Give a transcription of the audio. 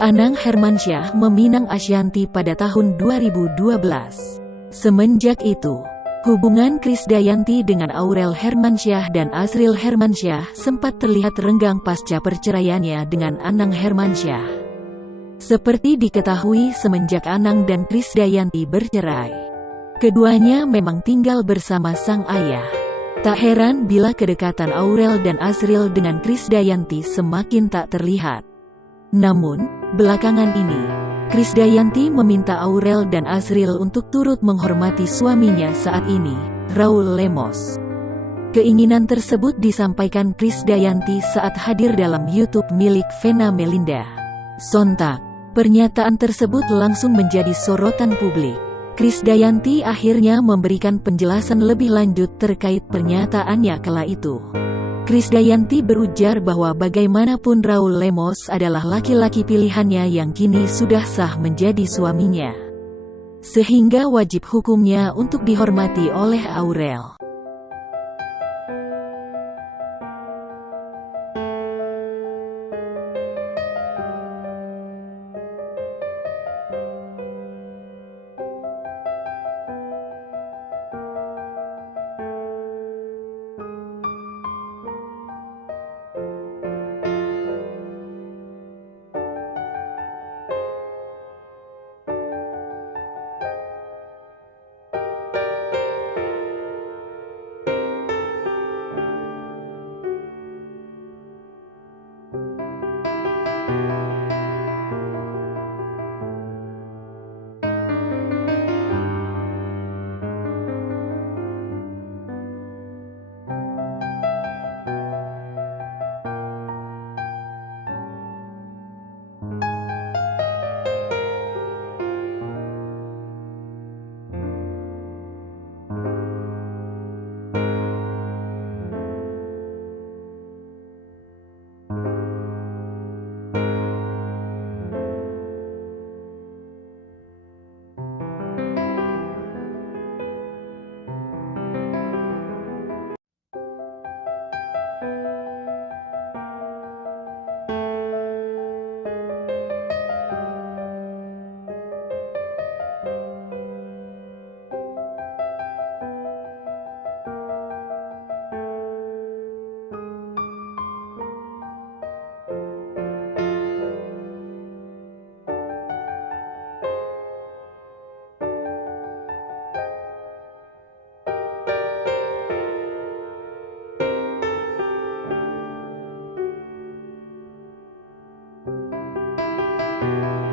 Anang Hermansyah meminang Ashanty pada tahun 2012. Semenjak itu, hubungan Krisdayanti dengan Aurel Hermansyah dan Asril Hermansyah sempat terlihat renggang pasca perceraiannya dengan Anang Hermansyah. Seperti diketahui semenjak Anang dan Krisdayanti bercerai, keduanya memang tinggal bersama sang ayah. Tak heran bila kedekatan Aurel dan Asril dengan Krisdayanti semakin tak terlihat. Namun, belakangan ini, Krisdayanti meminta Aurel dan Asril untuk turut menghormati suaminya saat ini, Raul Lemos. Keinginan tersebut disampaikan Krisdayanti saat hadir dalam YouTube milik Vena Melinda. Sontak, pernyataan tersebut langsung menjadi sorotan publik. Krisdayanti akhirnya memberikan penjelasan lebih lanjut terkait pernyataannya kala itu. Krisdayanti berujar bahwa bagaimanapun Raul Lemos adalah laki-laki pilihannya yang kini sudah sah menjadi suaminya, sehingga wajib hukumnya untuk dihormati oleh Aurel.